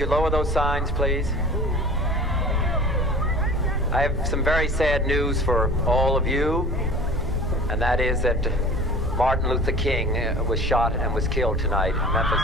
you lower those signs, please? I have some very sad news for all of you, and that is that Martin Luther King was shot and was killed tonight in Memphis.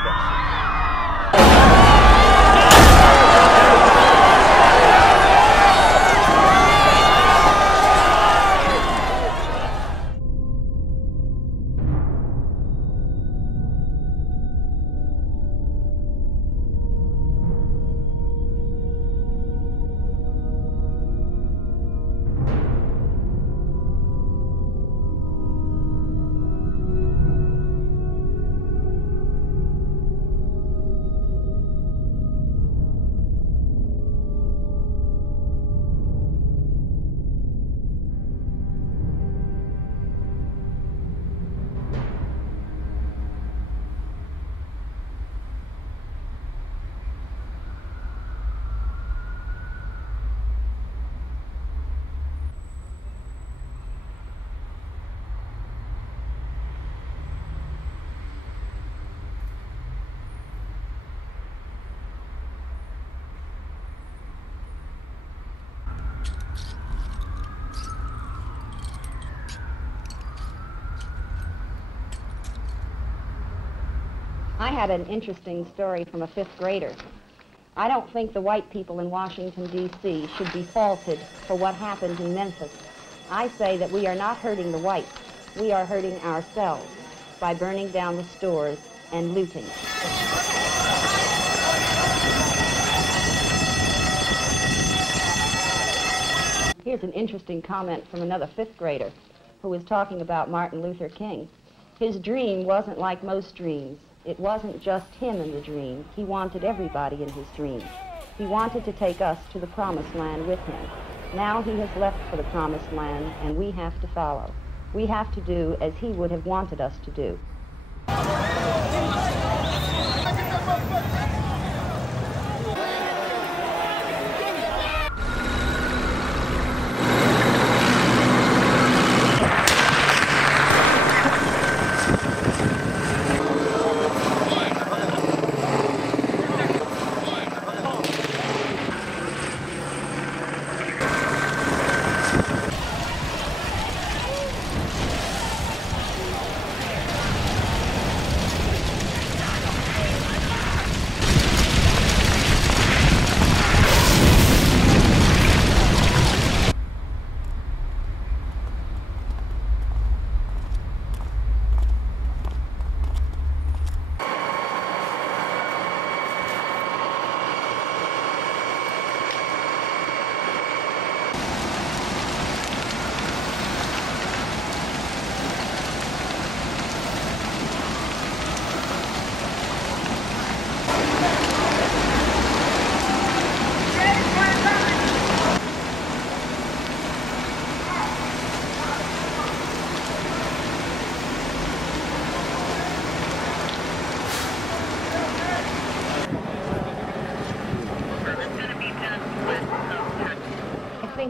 I had an interesting story from a fifth grader. I don't think the white people in Washington, D.C. should be faulted for what happened in Memphis. I say that we are not hurting the whites. We are hurting ourselves by burning down the stores and looting. Here's an interesting comment from another fifth grader who was talking about Martin Luther King. His dream wasn't like most dreams. It wasn't just him in the dream. He wanted everybody in his dream. He wanted to take us to the promised land with him. Now he has left for the promised land, and we have to follow. We have to do as he would have wanted us to do.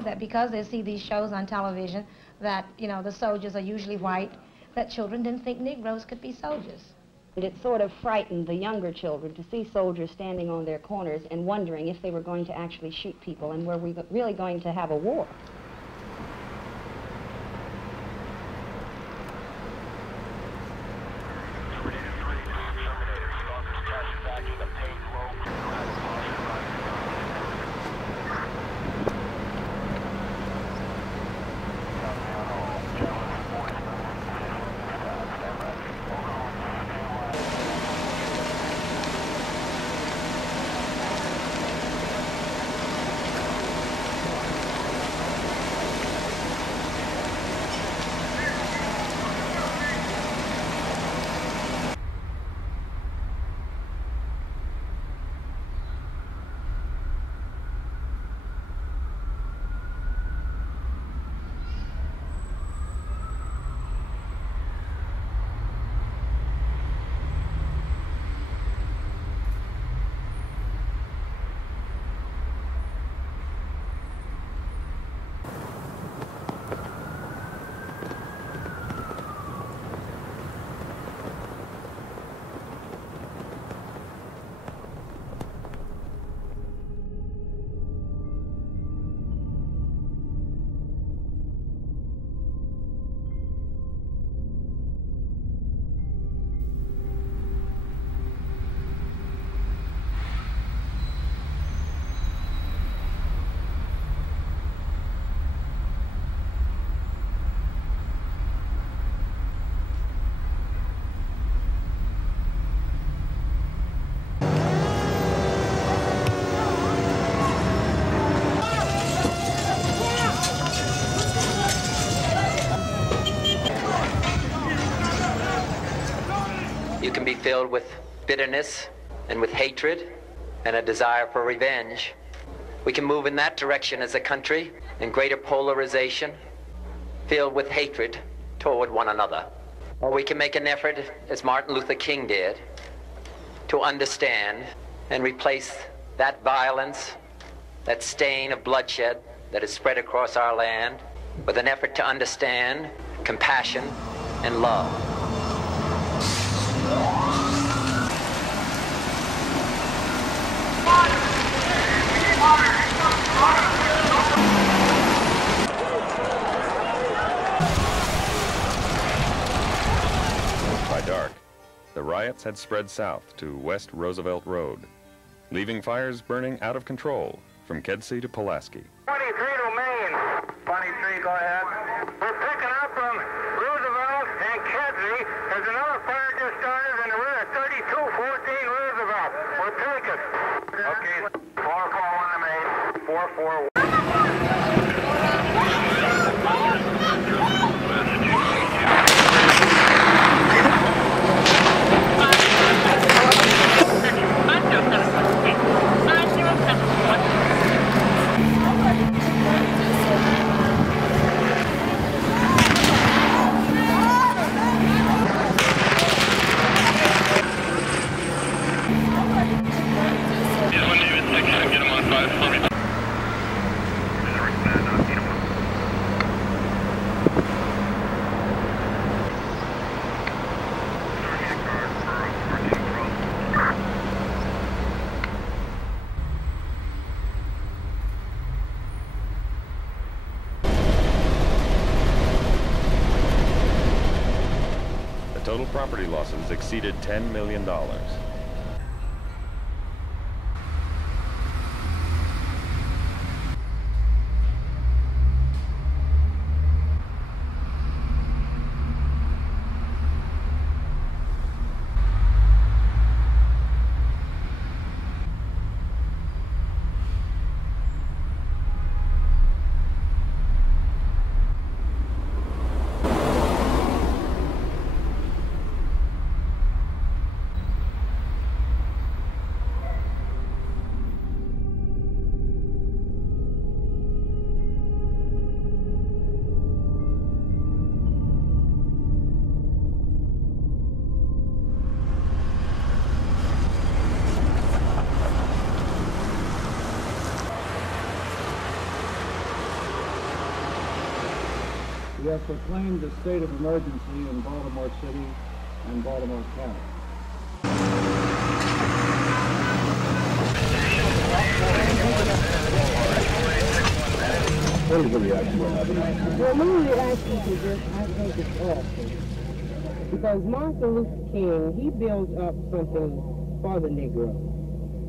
That because they see these shows on television that, you know, the soldiers are usually white, that children didn't think Negroes could be soldiers. And it sort of frightened the younger children to see soldiers standing on their corners and wondering if they were going to actually shoot people and were we really going to have a war. filled with bitterness and with hatred and a desire for revenge. We can move in that direction as a country, in greater polarization, filled with hatred toward one another. Or we can make an effort, as Martin Luther King did, to understand and replace that violence, that stain of bloodshed that is spread across our land, with an effort to understand compassion and love. By dark, the riots had spread south to West Roosevelt Road, leaving fires burning out of control from Kedzie to Pulaski. 23 to Maine. 23, go ahead. We're picking up from Roosevelt and Kedzie. There's another fire just started and we're at 3214 Roosevelt. We're taking. Okay, 441 to Maine. 441. Total property losses exceeded $10 million. We have proclaimed a state of emergency in Baltimore City and Baltimore County. What is the reaction? Well, my reaction to this, I think it's awful. Because Martin Luther King, he built up something for the Negro.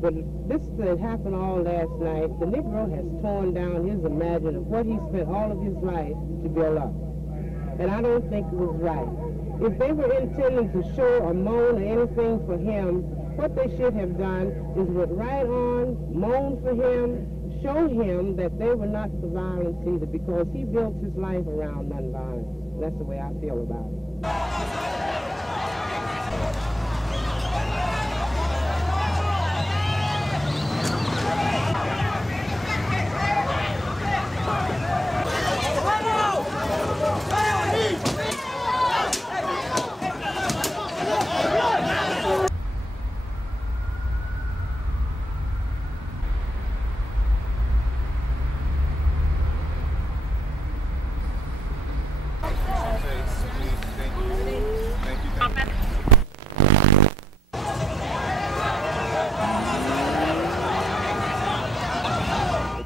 But this that happened all last night, the Negro has torn down his imagination of what he spent all of his life to build up. And I don't think it was right. If they were intending to show or moan or anything for him, what they should have done is went right on, moan for him, show him that they were not for violence either, because he built his life around nonviolence. That's the way I feel about it.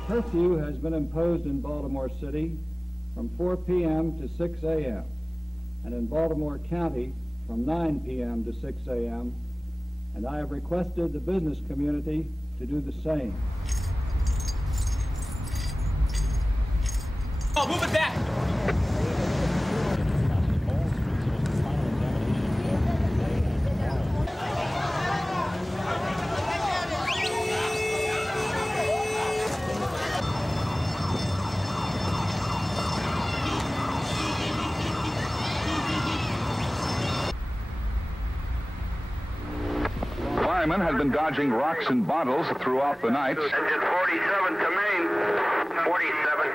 Curfew has been imposed in Baltimore City from 4 p.m. to 6 a.m. and in Baltimore County from 9 p.m. to 6 a.m. and I have requested the business community to do the same. Oh, move it back! firemen had been dodging rocks and bottles throughout the night. Engine 47 to Maine. 47.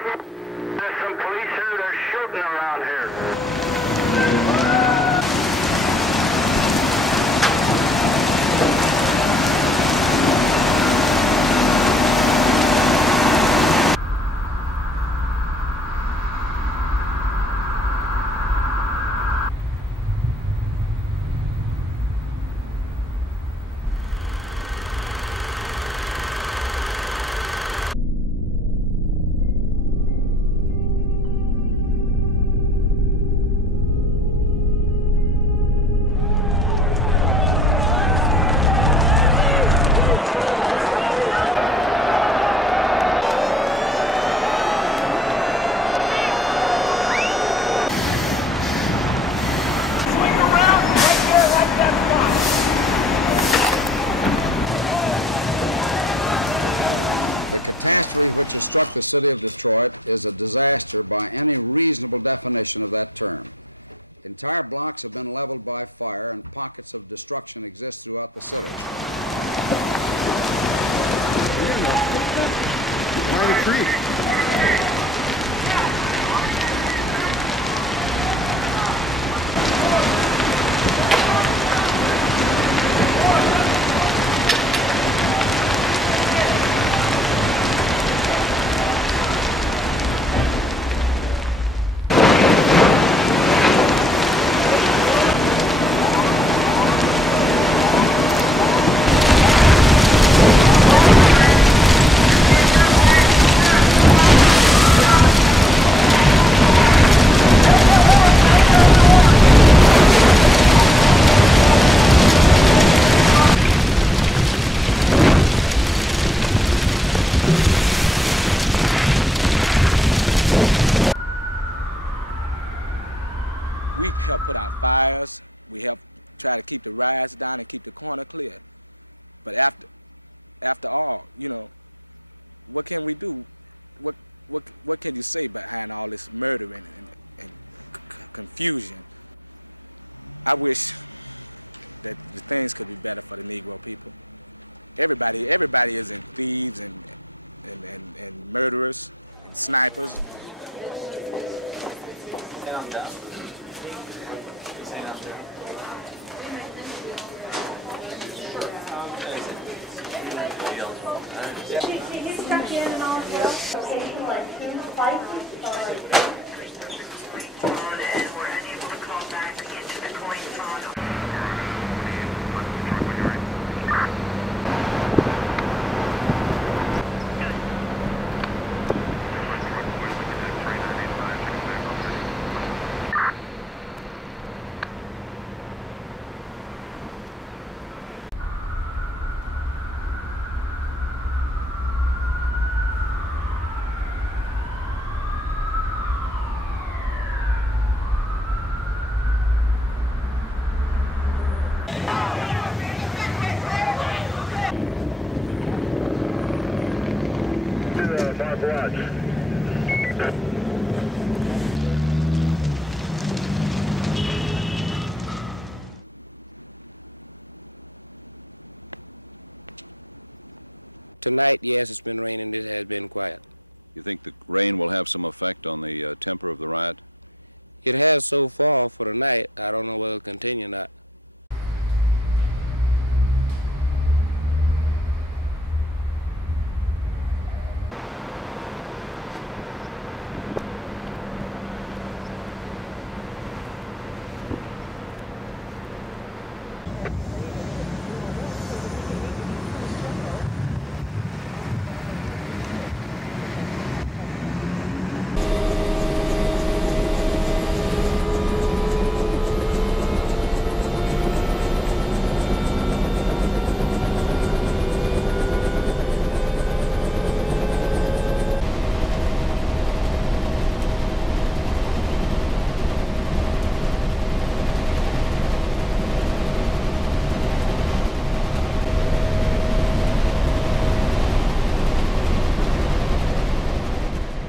There's some police here. They're shooting around here.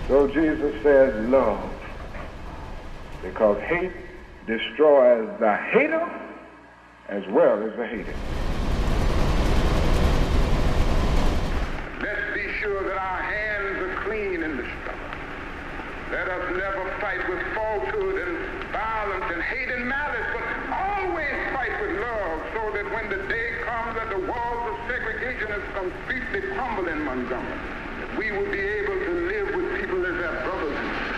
So Jesus said love, because hate destroys the hater as well as the hated. sure that our hands are clean in the struggle. Let us never fight with falsehood and violence and hate and malice, but always fight with love, so that when the day comes that the walls of segregation has completely crumbled in Montgomery, that we will be able to live with people as their brothers and sisters.